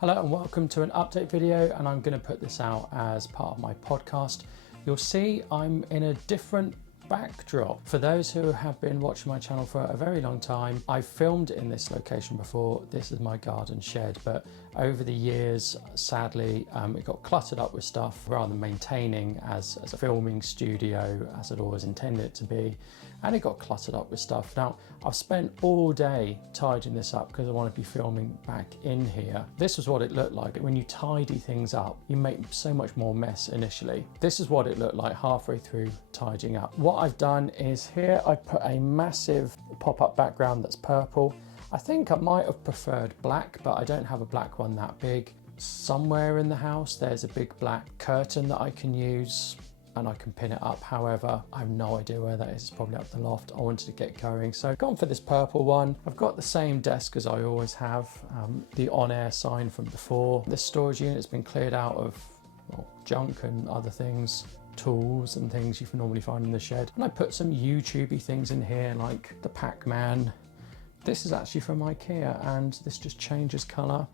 Hello and welcome to an update video, and I'm going to put this out as part of my podcast. You'll see I'm in a different backdrop. For those who have been watching my channel for a very long time, I've filmed in this location before. This is my garden shed, but over the years, sadly, it got cluttered up with stuff rather than maintaining as a filming studio as it always intended it to be, and it got cluttered up with stuff. Now, I've spent all day tidying this up because I want to be filming back in here. This was what it looked like. When you tidy things up, you make so much more mess initially. This is what it looked like halfway through tidying up. What I've done is here I put a massive pop-up background that's purple. I think I might have preferred black, but I don't have a black one that big. Somewhere in the house there's a big black curtain that I can use and I can pin it up. However, I have no idea where that is. It's probably up the loft. I wanted to get going, so I've gone for this purple one. I've got the same desk as I always have, the on-air sign from before. This storage unit has been cleared out of junk and other things, tools and things you can normally find in the shed. And I put some YouTubey things in here, like the Pac-Man. This is actually from IKEA, and this just changes colour.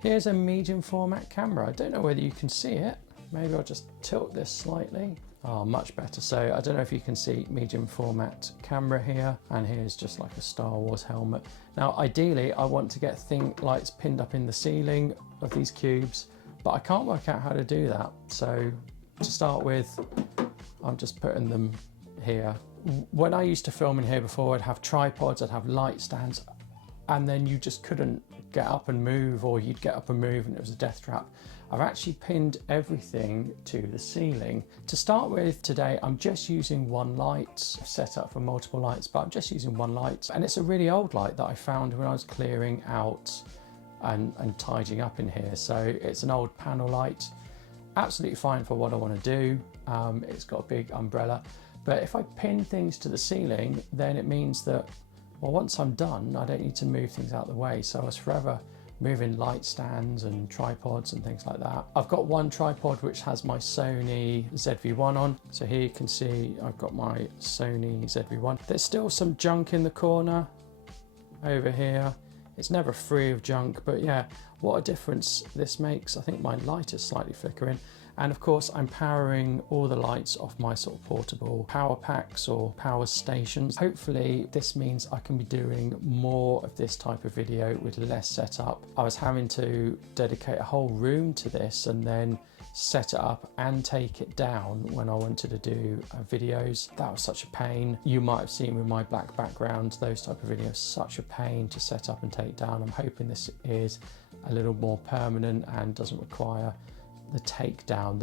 Here's a medium format camera. I don't know whether you can see it. Maybe I'll just tilt this slightly. Oh, much better. So I don't know if you can see medium format camera here, and here's just like a Star Wars helmet. Now, ideally, I want to get lights pinned up in the ceiling of these cubes, but I can't work out how to do that. So to start with, I'm just putting them here. When I used to film in here before, I'd have tripods, I'd have light stands, and then you just couldn't get up and move, or you'd get up and move and it was a death trap. I've actually pinned everything to the ceiling. To start with today, I'm just using one light. I've set up for multiple lights, but I'm just using one light. And it's a really old light that I found when I was clearing out and tidying up in here. So it's an old panel light, absolutely fine for what I want to do. It's got a big umbrella. But if I pin things to the ceiling, then it means that, well, once I'm done, I don't need to move things out of the way. So I was forever moving light stands and tripods and things like that. I've got one tripod which has my Sony ZV-1 on. So here you can see I've got my Sony ZV-1. There's still some junk in the corner over here. It's never free of junk, but yeah, what a difference this makes. I think my light is slightly flickering. And of course, I'm powering all the lights off my sort of portable power packs or power stations. Hopefully this means I can be doing more of this type of video with less setup. I was having to dedicate a whole room to this and then set it up and take it down when I wanted to do videos. That was such a pain. You might have seen with my black background, those type of videos, such a pain to set up and take down. I'm hoping this is a little more permanent and doesn't require the takedown.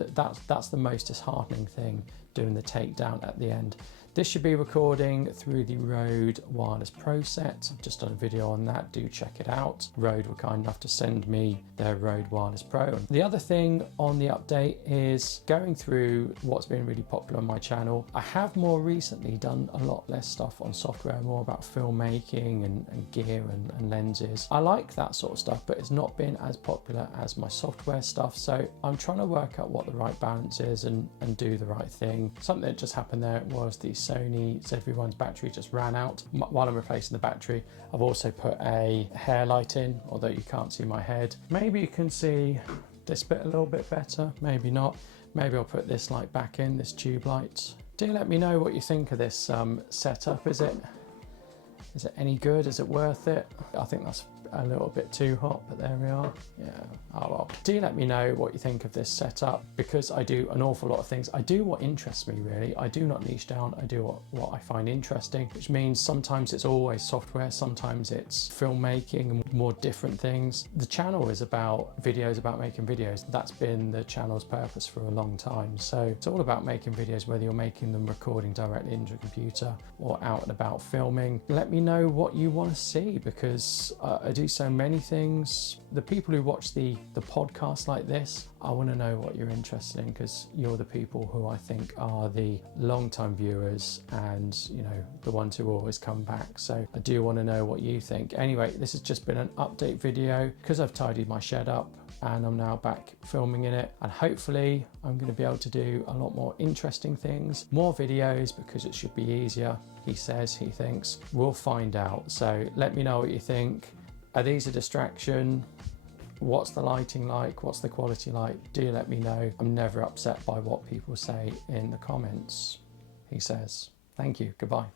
That's the most disheartening thing, doing the takedown at the end. This should be recording through the Rode Wireless Pro set. I've just done a video on that, do check it out. Rode were kind enough to send me their Rode Wireless Pro. The other thing on the update is going through what's been really popular on my channel. I have more recently done a lot less stuff on software, more about filmmaking and gear and lenses. I like that sort of stuff, but it's not been as popular as my software stuff. So I'm trying to work out what the right balance is and do the right thing. Something that just happened there was the Sony ZV-1's battery just ran out. While I'm replacing the battery, I've also put a hair light in, although you can't see my head. Maybe you can see this bit a little bit better, maybe not. Maybe I'll put this light back in, this tube light. Do let me know what you think of this setup. Is it any good? Is it worth it? I think that's a little bit too hot, but there we are. Yeah, oh well. Do let me know what you think of this setup, because I do an awful lot of things. I do what interests me, really. I do not niche down. I do what I find interesting, which means sometimes it's always software, sometimes it's filmmaking and more different things. The channel is about videos, about making videos. That's been the channel's purpose for a long time. So it's all about making videos, whether you're making them recording directly into a computer or out and about filming. Let me know what you want to see, because I do so many things. The people who watch the podcast like this, I want to know what you're interested in, because you're the people who I think are the long-time viewers and, you know, the ones who always come back. So I do want to know what you think. Anyway, this has just been an update video because I've tidied my shed up and I'm now back filming in it, and hopefully I'm going to be able to do a lot more interesting things, more videos, because it should be easier. He says, he thinks. We'll find out. So let me know what you think. Are these a distraction? What's the lighting like? What's the quality like? Do let me know. I'm never upset by what people say in the comments, he says. Thank you. Goodbye.